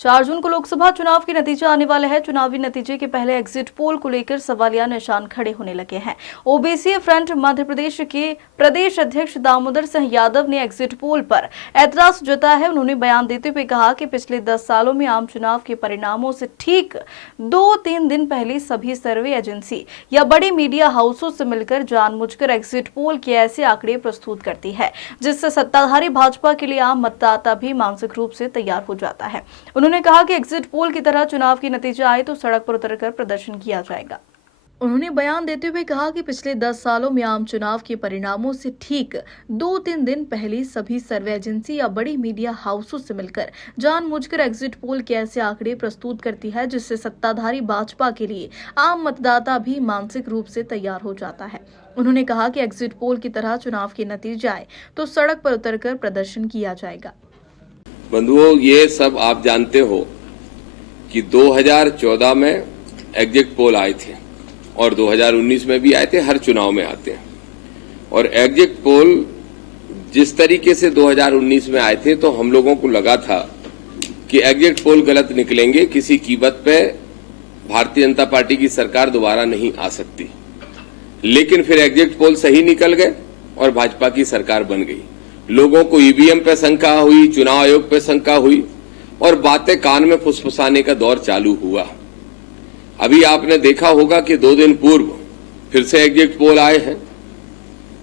4 जून को लोकसभा चुनाव के नतीजे आने वाले हैं। चुनावी नतीजे के पहले एग्जिट पोल को लेकर सवालिया निशान खड़े होने लगे हैं। ओबीसी फ्रंट मध्य प्रदेश के प्रदेश अध्यक्ष दामोदर सिंह यादव ने एग्जिट पोल पर ऐतराज जताया है। उन्होंने बयान देते हुए कहा कि पिछले 10 सालों में आम चुनाव के परिणामों से ठीक 2-3 दिन पहले सभी सर्वे एजेंसी या बड़ी मीडिया हाउसों से मिलकर जानबूझकर एग्जिट पोल के ऐसे आंकड़े प्रस्तुत करती है जिससे सत्ताधारी भाजपा के लिए आम मतदाता भी मानसिक रूप से तैयार हो जाता है। उन्होंने कहा कि एग्जिट पोल की तरह चुनाव के नतीजे आए तो सड़क पर उतरकर प्रदर्शन किया जाएगा। उन्होंने बयान देते हुए कहा कि पिछले 10 सालों में आम चुनाव के परिणामों से ठीक 2-3 दिन पहले सभी सर्वे एजेंसी या बड़ी मीडिया हाउसों से मिलकर जानबूझकर एग्जिट पोल के ऐसे आंकड़े प्रस्तुत करती है जिससे सत्ताधारी भाजपा के लिए आम मतदाता भी मानसिक रूप से तैयार हो जाता है। उन्होंने कहा कि एग्जिट पोल की तरह चुनाव के नतीजे आए तो सड़क पर उतरकर प्रदर्शन किया जाएगा। बंधुओं, ये सब आप जानते हो कि 2014 में एग्जिट पोल आए थे और 2019 में भी आए थे, हर चुनाव में आते हैं। और एग्जिट पोल जिस तरीके से 2019 में आए थे तो हम लोगों को लगा था कि एग्जिट पोल गलत निकलेंगे, किसी कीमत पे भारतीय जनता पार्टी की सरकार दोबारा नहीं आ सकती। लेकिन फिर एग्जिट पोल सही निकल गए और भाजपा की सरकार बन गई। लोगों को ईवीएम पे शंका हुई, चुनाव आयोग पे शंका हुई और बातें कान में फुसफुसाने का दौर चालू हुआ। अभी आपने देखा होगा कि 2 दिन पूर्व फिर से एग्जिट पोल आए हैं,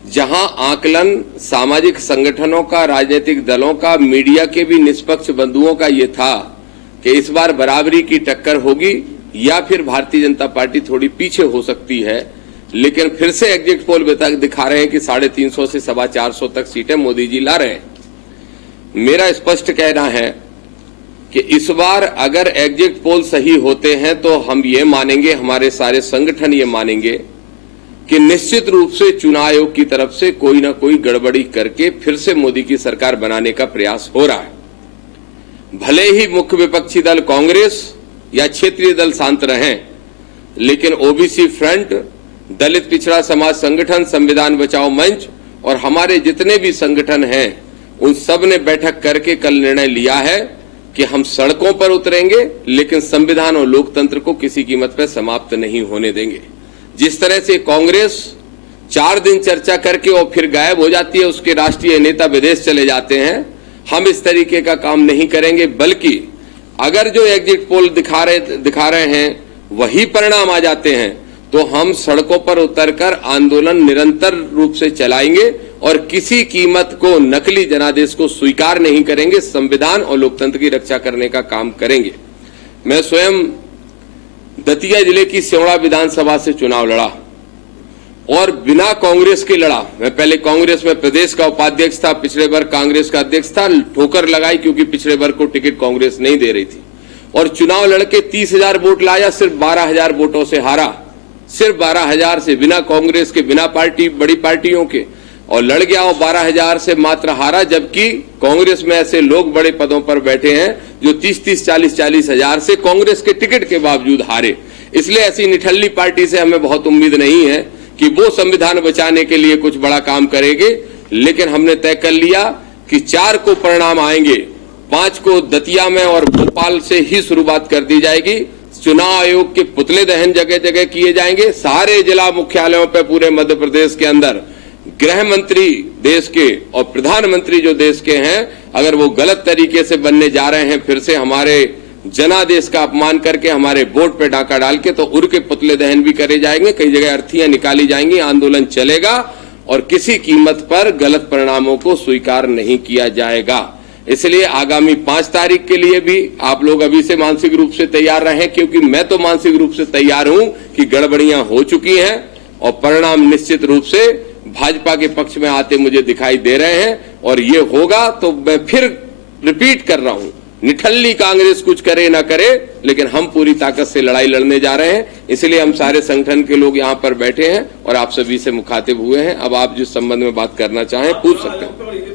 जहां आकलन सामाजिक संगठनों का, राजनीतिक दलों का, मीडिया के भी निष्पक्ष बंधुओं का ये था कि इस बार बराबरी की टक्कर होगी या फिर भारतीय जनता पार्टी थोड़ी पीछे हो सकती है। लेकिन फिर से एग्जिट पोल दिखा रहे हैं कि 350 से 450 तक सीटें मोदी जी ला रहे हैं। मेरा स्पष्ट कहना है कि इस बार अगर एग्जिट पोल सही होते हैं तो हम ये मानेंगे, हमारे सारे संगठन ये मानेंगे कि निश्चित रूप से चुनाव आयोग की तरफ से कोई ना कोई गड़बड़ी करके फिर से मोदी की सरकार बनाने का प्रयास हो रहा है। भले ही मुख्य विपक्षी दल कांग्रेस या क्षेत्रीय दल शांत रहें, लेकिन ओबीसी फ्रंट, दलित पिछड़ा समाज संगठन, संविधान बचाओ मंच और हमारे जितने भी संगठन हैं, उन सब ने बैठक करके कल निर्णय लिया है कि हम सड़कों पर उतरेंगे, लेकिन संविधान और लोकतंत्र को किसी कीमत पर समाप्त नहीं होने देंगे। जिस तरह से कांग्रेस 4 दिन चर्चा करके और फिर गायब हो जाती है, उसके राष्ट्रीय नेता विदेश चले जाते हैं, हम इस तरीके का काम नहीं करेंगे। बल्कि अगर जो एग्जिट पोल दिखा रहे हैं वही परिणाम आ जाते हैं तो हम सड़कों पर उतरकर आंदोलन निरंतर रूप से चलाएंगे और किसी कीमत को, नकली जनादेश को स्वीकार नहीं करेंगे। संविधान और लोकतंत्र की रक्षा करने का काम करेंगे। मैं स्वयं दतिया जिले की सेवड़ा विधानसभा से चुनाव लड़ा और बिना कांग्रेस के लड़ा। मैं पहले कांग्रेस में प्रदेश का उपाध्यक्ष था, पिछड़े वर्ग कांग्रेस का अध्यक्ष था। ठोकर लगाई क्योंकि पिछड़े वर्ग को टिकट कांग्रेस नहीं दे रही थी और चुनाव लड़के 30,000 वोट लाया, सिर्फ 12,000 वोटों से हारा। सिर्फ 12,000 से, बिना कांग्रेस के, बिना पार्टी बड़ी पार्टियों के, और लड़ गया और 12,000 से मात्र हारा। जबकि कांग्रेस में ऐसे लोग बड़े पदों पर बैठे हैं जो 30-30, 40-40 हजार से कांग्रेस के टिकट के बावजूद हारे। इसलिए ऐसी निठल्ली पार्टी से हमें बहुत उम्मीद नहीं है कि वो संविधान बचाने के लिए कुछ बड़ा काम करेंगे। लेकिन हमने तय कर लिया कि 4 को परिणाम आएंगे, 5 को दतिया में और भोपाल से ही शुरुआत कर दी जाएगी। चुनाव आयोग के पुतले दहन जगह जगह किए जाएंगे। सारे जिला मुख्यालयों पर पूरे मध्य प्रदेश के अंदर गृह मंत्री देश के और प्रधानमंत्री जो देश के हैं, अगर वो गलत तरीके से बनने जा रहे हैं, फिर से हमारे जनादेश का अपमान करके, हमारे वोट पे डाका डाल के, तो उनके पुतले दहन भी करे जाएंगे। कई जगह अर्थियां निकाली जाएंगी, आंदोलन चलेगा और किसी कीमत पर गलत परिणामों को स्वीकार नहीं किया जाएगा। इसलिए आगामी 5 तारीख के लिए भी आप लोग अभी से मानसिक रूप से तैयार रहें, क्योंकि मैं तो मानसिक रूप से तैयार हूं कि गड़बड़ियां हो चुकी हैं और परिणाम निश्चित रूप से भाजपा के पक्ष में आते मुझे दिखाई दे रहे हैं। और ये होगा तो मैं फिर रिपीट कर रहा हूं, निठल्ली कांग्रेस कुछ करे ना करे, लेकिन हम पूरी ताकत से लड़ाई लड़ने जा रहे हैं। इसलिए हम सारे संगठन के लोग यहां पर बैठे हैं और आप सभी से मुखातिब हुए हैं। अब आप जिस संबंध में बात करना चाहें पूछ सकते हैं।